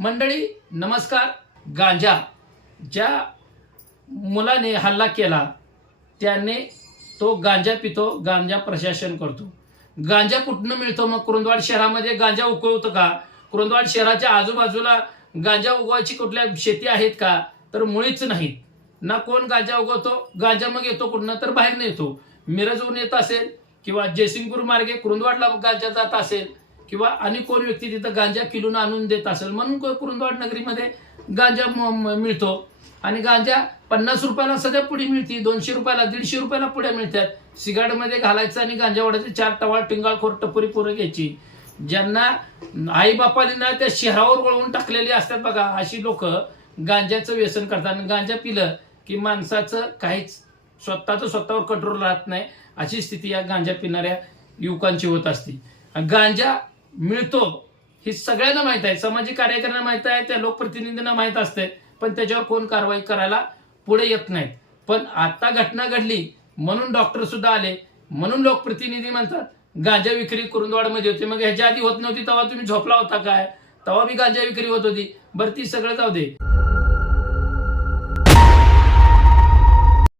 मंडळी नमस्कार. गांजा ज्या मुलाने हल्ला केला त्याने तो गांजा पितो, गांजा प्रशासन करतो. गांजा कुठनं मिळतो? मग कुरुंदवाड शहरामध्ये गांजा उगवतो का? कुरुंदवाड शहराच्या आजूबाजूला गांजा उगवायची कुठल्या शेती आहेत का? तर मुळीच नाहीत. ना कोण गांजा उगवतो. गांजा मग येतो कुठनं? तर बाहेर येतो. मिरजहून येत असेल किंवा जयसिंगपूर मार्गे कुरुंदवाडला गांजा जात असेल किंवा आणि कोण व्यक्ती तिथं गांजा किलून आणून देत असेल म्हणून कुरुंदवाड नगरीमध्ये गांजा मिळतो. आणि गांजा 50 रुपयाला सध्या पुडी मिळते, 200 रुपयाला, 150 रुपयाला पुड्या मिळतात. सिगारेटमध्ये घालायचं आणि गांजा वडायचे 4 टवाळ टिंगाळखोर टपोरी पोरं घ्यायची. ज्यांना आई बापाने ना त्या शहरावर वळवून टाकलेली असतात बघा, अशी लोक गांजाचं व्यसन करतात. आणि गांजा पिलं की माणसाचं काहीच स्वतःवर कंट्रोल राहत नाही. अशी स्थिती या गांजा पिणाऱ्या युवकांची होत असते. गांजा मिळतो हे सगळ्यांना माहित आहे, सामाजिक कार्यकर्त्यांना माहित आहे, त्या लोकप्रतिनिधींना माहित असते, पण त्याच्यावर कोण कारवाई करायला पुढे येत नाहीत. पण आता घटना घडली म्हणून डॉक्टर सुद्धा आले, म्हणून लोकप्रतिनिधी म्हणतात गांजा विक्री कुरुंदवाडमध्ये होती. मग ह्याच्या आधी होत नव्हती तेव्हा तुम्ही झोपला होता काय? तेव्हा बी गांजा विक्री होत होती. बरं ती सगळं जाऊ दे.